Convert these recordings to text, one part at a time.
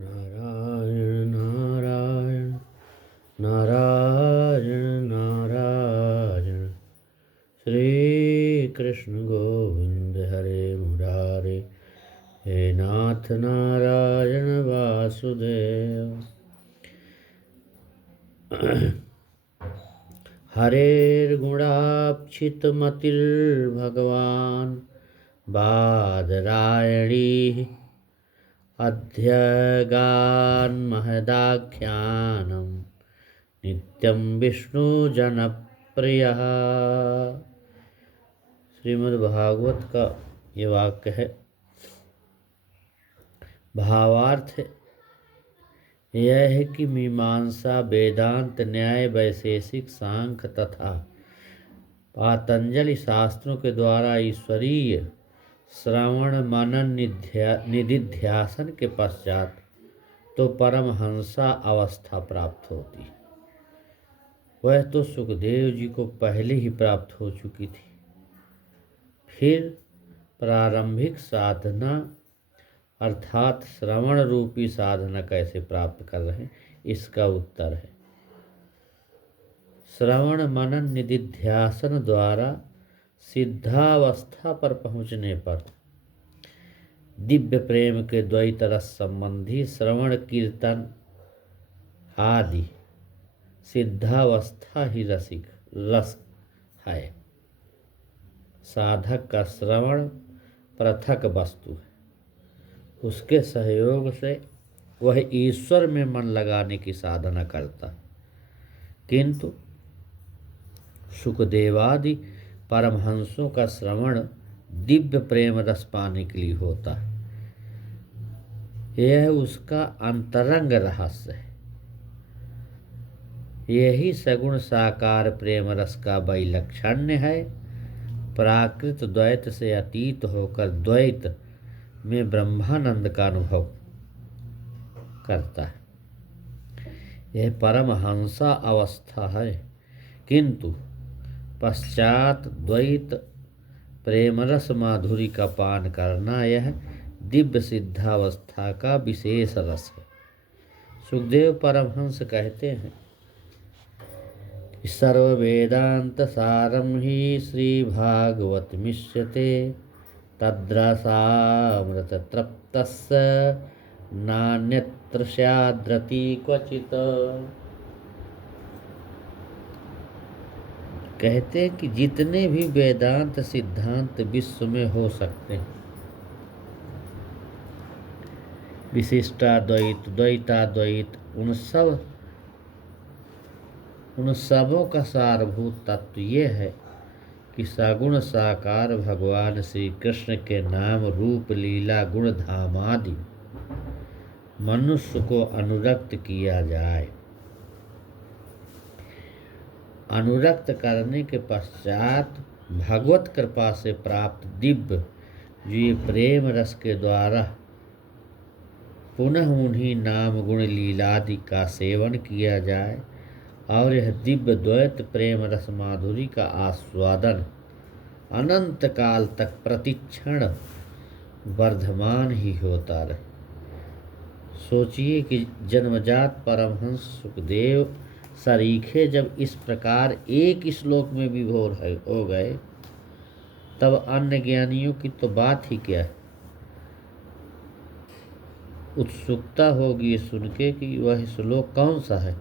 नारायण नारायण नारायण नारायण। श्री कृष्ण गोविंद हरे मुरारे, हे नाथ नारायण वासुदेव। हरेर्गुणाक्षितमतिर्भगवान् बादरायणी अध्यगान्महदाख्यानं नित्यं विष्णुजनप्रियः। श्रीमद्भागवत का ये वाक्य है। भावार्थ यह है कि मीमांसा, वेदांत, न्याय, वैशेषिक, सांख्य तथा पातंजलि शास्त्रों के द्वारा ईश्वरीय श्रवण मनन निधिध्यासन के पश्चात तो परमहंसा अवस्था प्राप्त होती। वह तो सुखदेव जी को पहले ही प्राप्त हो चुकी थी। फिर प्रारंभिक साधना अर्थात श्रवण रूपी साधना कैसे प्राप्त कर रहे हैं, इसका उत्तर है श्रवण मनन निधिध्यासन द्वारा सिद्धावस्था पर पहुंचने पर दिव्य प्रेम के द्वैत रस संबंधी श्रवण कीर्तन आदि सिद्धावस्था ही रस है। साधक का श्रवण पृथक वस्तु है। उसके सहयोग से वह ईश्वर में मन लगाने की साधना करता है, किंतु सुखदेवादि परमहंसों का श्रवण दिव्य प्रेम रस पाने के लिए होता है। यह उसका अंतरंग रहस्य है। यही सगुण साकार प्रेम रस का वैलक्षण्य है। प्राकृत द्वैत से अतीत होकर द्वैत में ब्रह्मानंद का अनुभव करता है। यह परमहंसा अवस्था है, किंतु पश्चात द्वैत प्रेमरस माधुरी का पान करना यह दिव्य सिद्धावस्था का विशेष रस है। सुखदेव परमहंस कहते हैं, सर्व वेदांत सारम ही श्री भागवत मिष्यते तद्रसामृत तृप्तस्य नान्यत्र स्याद्रति क्वचित्। कहते हैं कि जितने भी वेदांत सिद्धांत विश्व में हो सकते हैं, विशिष्टाद्वैत, द्वैताद्वैत, उन सबों का सारभूत तत्व ये है कि सगुण साकार भगवान श्री कृष्ण के नाम रूप लीला गुण धाम आदि मनुष्य को अनुरक्त किया जाए। अनुरक्त करने के पश्चात भगवत कृपा से प्राप्त दिव्य ये प्रेम रस के द्वारा पुनः उन्हीं नाम गुण लीलादि का सेवन किया जाए और यह दिव्य द्वैत प्रेम रस माधुरी का आस्वादन अनंत काल तक प्रतिक्षण वर्धमान ही होता रहे। सोचिए कि जन्मजात परमहंस सुखदेव सरीखे जब इस प्रकार एक श्लोक में विभोर हो गए, तब अन्य ज्ञानियों की तो बात ही क्या है। उत्सुकता होगी सुन के कि वह श्लोक कौन सा है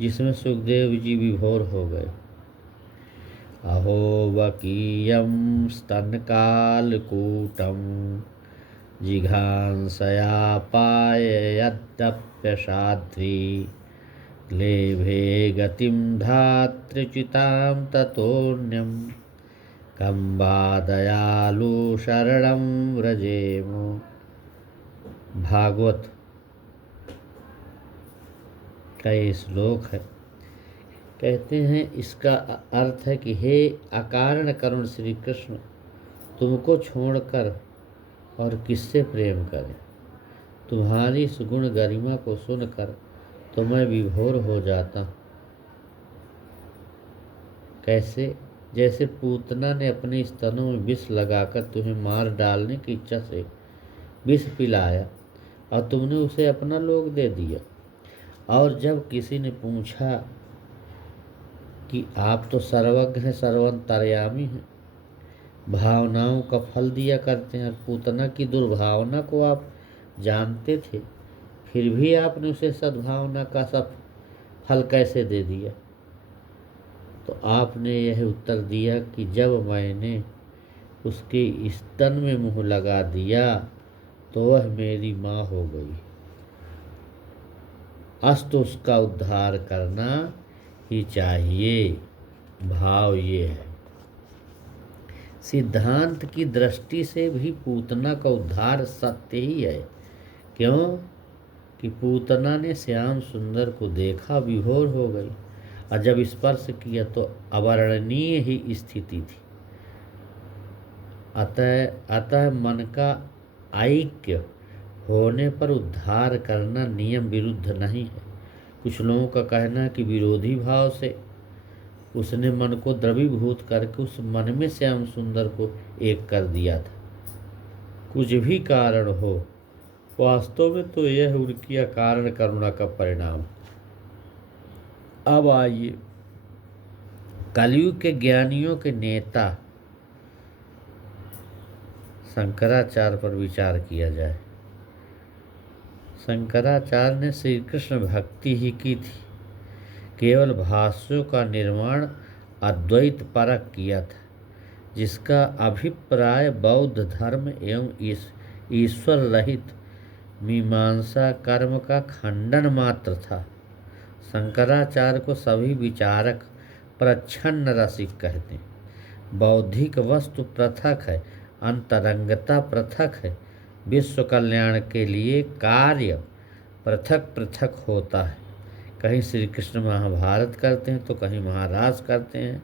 जिसमें सुखदेव जी विभोर हो गए। अहो वकीयं स्तनकालकूटं जिघांसया पाययद्यप्यसाध्वी लेभे गतिं धात्र्युचितां ततोऽन्यं कं वा दयालु शरणं व्रजेम। भागवत का ये श्लोक है। कहते हैं इसका अर्थ है कि हे अकारण करुण श्री कृष्ण, तुमको छोड़कर और किससे प्रेम करें। तुम्हारी सुगुण गरिमा को सुनकर तो मैं विभोर हो जाता। कैसे? जैसे पूतना ने अपने स्तनों में विष लगाकर तुम्हें मार डालने की इच्छा से विष पिलाया, और तुमने उसे अपना लोक दे दिया। और जब किसी ने पूछा कि आप तो सर्वज्ञ हैं, सर्वंतर्यामी हैं, भावनाओं का फल दिया करते हैं, पूतना की दुर्भावना को आप जानते थे, फिर भी आपने उसे सद्भावना का सब फल कैसे दे दिया? तो आपने यह उत्तर दिया कि जब मैंने उसके स्तन में मुंह लगा दिया तो वह मेरी माँ हो गई। अस्त उसका उद्धार करना ही चाहिए। भाव ये है, सिद्धांत की दृष्टि से भी पूतना का उद्धार सत्य ही है। क्यों कि पूतना ने श्याम सुंदर को देखा, विभोर हो गई, और जब स्पर्श किया तो अवर्णनीय ही स्थिति थी। अतः मन का ऐक्य होने पर उद्धार करना नियम विरुद्ध नहीं है। कुछ लोगों का कहना है कि विरोधी भाव से उसने मन को द्रवीभूत करके उस मन में श्याम सुंदर को एक कर दिया था। कुछ भी कारण हो, वास्तव में तो यह उनकी अकारण करुणा का परिणाम। अब आइए कलयुग के ज्ञानियों के नेता शंकराचार्य पर विचार किया जाए। शंकराचार्य ने श्री कृष्ण भक्ति ही की थी, केवल भाष्यों का निर्माण अद्वैत परक किया था, जिसका अभिप्राय बौद्ध धर्म एवं ईश्वर रहित मीमांसा कर्म का खंडन मात्र था। शंकराचार्य को सभी विचारक प्रच्छन्न रसिक कहते हैं। बौद्धिक वस्तु पृथक है, अंतरंगता पृथक है, विश्व कल्याण के लिए कार्य पृथक पृथक होता है। कहीं श्री कृष्ण महाभारत करते हैं तो कहीं महाराज करते हैं।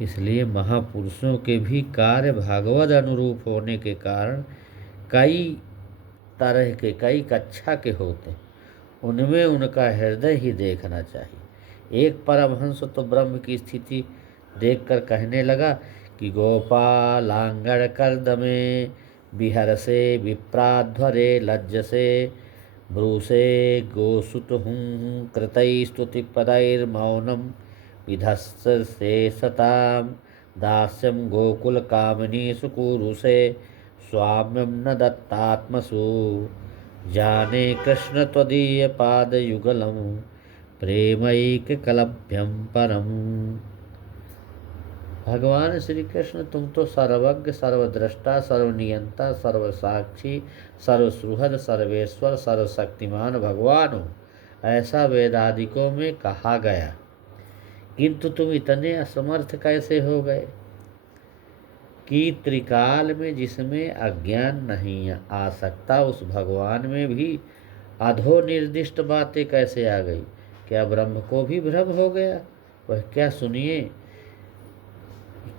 इसलिए महापुरुषों के भी कार्य भागवत अनुरूप होने के कारण कई तरह के, कई कक्षा के होते हैं। उनमें उनका हृदय ही देखना चाहिए। एक परमहंस तो ब्रह्म की स्थिति देखकर कहने लगा कि गोपालांगड़ कर्दमे बिहरसे विप्राध्वरे लज्जसे ब्रूसे गोसुत हूँ कृतै स्तुति पदैर्मौनम विधस्से सताम दास्यम गोकुल कामिनी सुकुरुसे स्वाम्यम न दत्तात्मसु जाने कृष्ण त्वदीय पाद युगलम प्रेमैक कलभ्यम परम। भगवान श्री कृष्ण तुम तो सर्वज्ञ, सर्वद्रष्टा, सर्वनियंता, सर्वसाक्षी, सर्वसुहृद, सर्वेश्वर, सर्वशक्तिमान भगवान हो, ऐसा वेदादिकों में कहा गया, किंतु तुम इतने असमर्थ कैसे हो गए कि त्रिकाल में जिसमें अज्ञान नहीं आ सकता, उस भगवान में भी अधो निर्दिष्ट बातें कैसे आ गई? क्या ब्रह्म को भी भ्रम हो गया? वह क्या सुनिए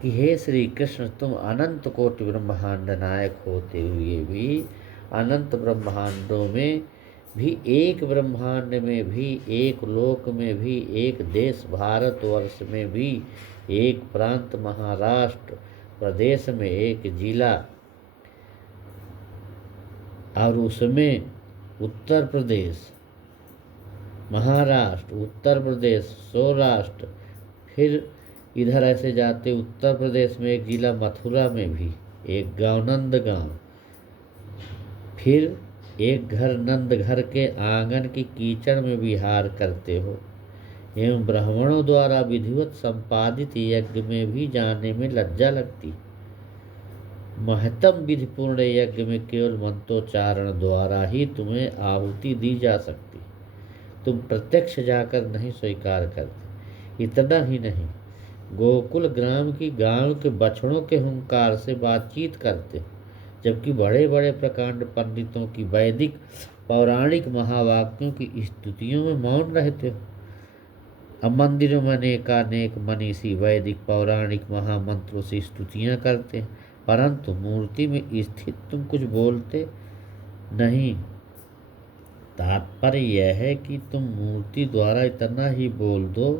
कि हे श्री कृष्ण, तुम अनंत कोटि ब्रह्मांड नायक होते हुए भी, अनंत ब्रह्मांडों में भी, एक ब्रह्मांड में भी, एक लोक में भी, एक देश भारतवर्ष में भी, एक प्रांत महाराष्ट्र प्रदेश में, एक जिला और उसमें उत्तर प्रदेश, महाराष्ट्र, उत्तर प्रदेश, सौराष्ट्र, फिर इधर ऐसे जाते उत्तर प्रदेश में एक जिला मथुरा में भी एक गांव नंदगांव, फिर एक घर नंद घर के आंगन की कीचड़ में विहार करते हो, एवं ब्राह्मणों द्वारा विधिवत संपादित यज्ञ में भी जाने में लज्जा लगती। महत्तम विधिपूर्ण यज्ञ में केवल मंत्रोच्चारण द्वारा ही तुम्हें आहुति दी जा सकती, तुम प्रत्यक्ष जाकर नहीं स्वीकार करते। इतना ही नहीं, गोकुल ग्राम की गांव के बछड़ों के हुंकार से बातचीत करते, जबकि बड़े बड़े प्रकांड पंडितों की वैदिक पौराणिक महावाक्यों की स्तुतियों में मौन रहते हो। अब मंदिरों में अनेकानेक मनीषी वैदिक पौराणिक महामंत्रों से स्तुतियाँ करते हैं, परंतु मूर्ति में स्थित तुम कुछ बोलते नहीं। तात्पर्य यह है कि तुम मूर्ति द्वारा इतना ही बोल दो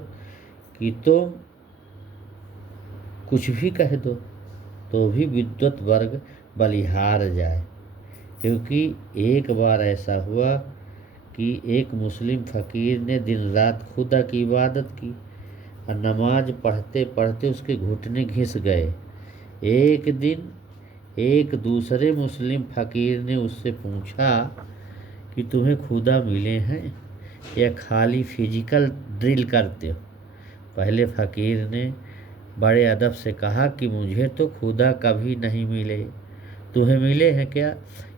कि तुम कुछ भी कह दो तो भी विद्वत वर्ग बलिहार जाए, क्योंकि एक बार ऐसा हुआ कि एक मुस्लिम फ़कीर ने दिन रात खुदा की इबादत की और नमाज पढ़ते पढ़ते उसके घुटने घिस गए। एक दिन एक दूसरे मुस्लिम फ़कीर ने उससे पूछा कि तुम्हें खुदा मिले हैं या खाली फिजिकल ड्रिल करते हो। पहले फ़कीर ने बड़े अदब से कहा कि मुझे तो खुदा कभी नहीं मिले, तुम्हें मिले हैं क्या?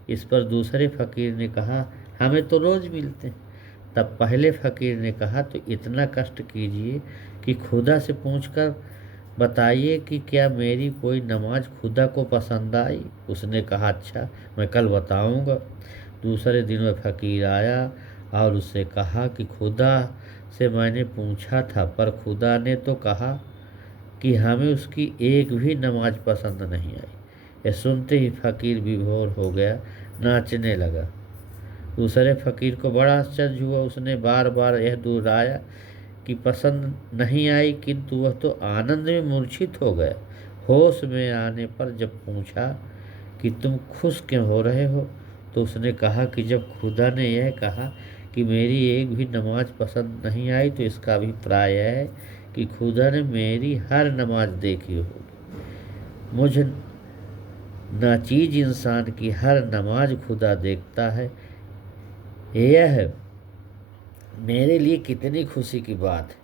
इस पर दूसरे फ़कीर ने कहा, हमें तो रोज़ मिलते हैं। तब पहले फ़कीर ने कहा, तो इतना कष्ट कीजिए कि खुदा से पूछकर बताइए कि क्या मेरी कोई नमाज खुदा को पसंद आई। उसने कहा, अच्छा, मैं कल बताऊंगा। दूसरे दिन वह फ़कीर आया और उससे कहा कि खुदा से मैंने पूछा था, पर खुदा ने तो कहा कि हमें उसकी एक भी नमाज पसंद नहीं आई। यह सुनते ही फ़कीर विभोर हो गया, नाचने लगा। दूसरे फ़कीर को बड़ा आश्चर्य हुआ। उसने बार बार यह दोहराया कि पसंद नहीं आई, किंतु वह तो आनंद में मूर्छित हो गया। होश में आने पर जब पूछा कि तुम खुश क्यों हो रहे हो, तो उसने कहा कि जब खुदा ने यह कहा कि मेरी एक भी नमाज पसंद नहीं आई, तो इसका अभिप्राय है कि खुदा ने मेरी हर नमाज देखी होगी। मुझ नाचीज इंसान की हर नमाज खुदा देखता है। यह मेरे लिए कितनी खुशी की बात है।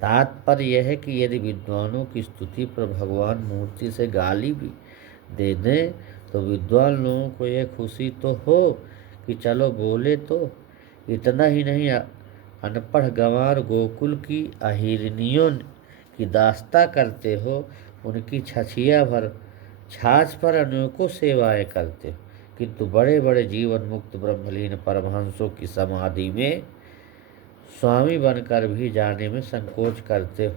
तात्पर्य यह है कि यदि विद्वानों की स्तुति पर भगवान मूर्ति से गाली भी दे दें, तो विद्वान लोगों को यह खुशी तो हो कि चलो बोले तो। इतना ही नहीं, अनपढ़ गंवार गोकुल की अहिरनियों की दास्ता करते हो, उनकी छछिया भर छाछ पर अनेकों सेवाएं करते हो, किंतु बड़े बड़े जीवन मुक्त ब्रह्मलीन परमहंसों की समाधि में स्वामी बनकर भी जाने में संकोच करते हो।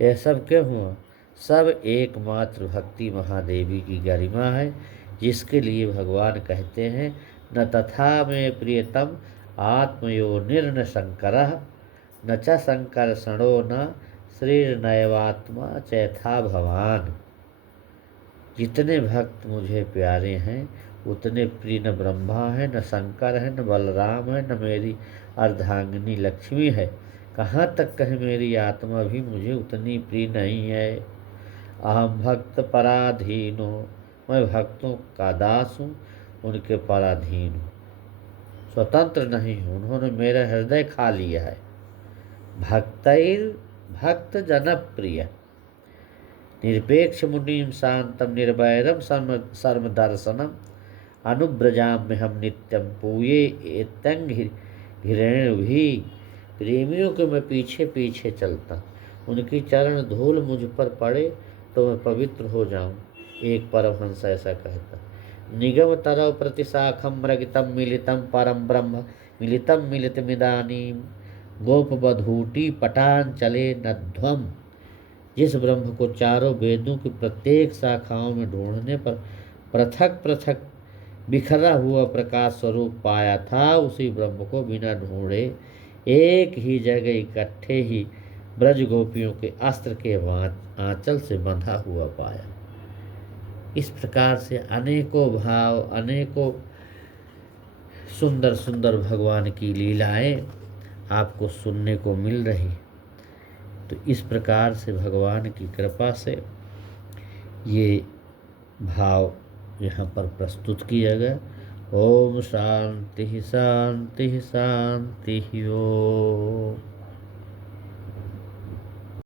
यह सब क्यों हुआ? सब एकमात्र भक्ति महादेवी की गरिमा है, जिसके लिए भगवान कहते हैं, न तथा में प्रियतम आत्मयोनिर्न शंकर न च संकर्षणो न श्रीर्नैवात्मा चैथा भवान। जितने भक्त मुझे प्यारे हैं, उतने प्रिय न ब्रह्मा है, न शंकर है, न बलराम है, न मेरी अर्धांगिनी लक्ष्मी है। कहाँ तक कहे मेरी आत्मा भी मुझे उतनी प्रिय नहीं है। अहम भक्त पराधीन हूँ, मैं भक्तों का दास हूँ, उनके पराधीन हूँ, स्वतंत्र नहीं हूँ। उन्होंने मेरा हृदय खा लिया है। भक्तैर भक्त जनप्रिय निरपेक्ष मुनिम शांतम निर्वैरम सर्वदर्शनम अनुव्रजाम्य हम नित्यम पूये एतंग घिरेण भी। प्रेमियों के मैं पीछे पीछे चलता, उनकी चरण धूल मुझ पर पड़े तो मैं पवित्र हो जाऊं। एक परमहंस ऐसा कहता। निगम तरव प्रतिशाखम मृगितम मिलितम परम ब्रह्म मिलितम मिलितमिदानीम गोपबधूटी पटान चले नध्वम। जिस ब्रह्म को चारों वेदों की प्रत्येक शाखाओं में ढूंढने पर पृथक पृथक बिखरा हुआ प्रकाश स्वरूप पाया था, उसी ब्रह्म को बिना ढूंढे एक ही जगह इकट्ठे ही ब्रज गोपियों के अस्त्र के आंचल से बंधा हुआ पाया। इस प्रकार से अनेकों भाव, अनेकों सुंदर सुंदर भगवान की लीलाएं आपको सुनने को मिल रही। तो इस प्रकार से भगवान की कृपा से ये भाव यहाँ पर प्रस्तुत किया गया। ओम शांति शांति शांति ओम।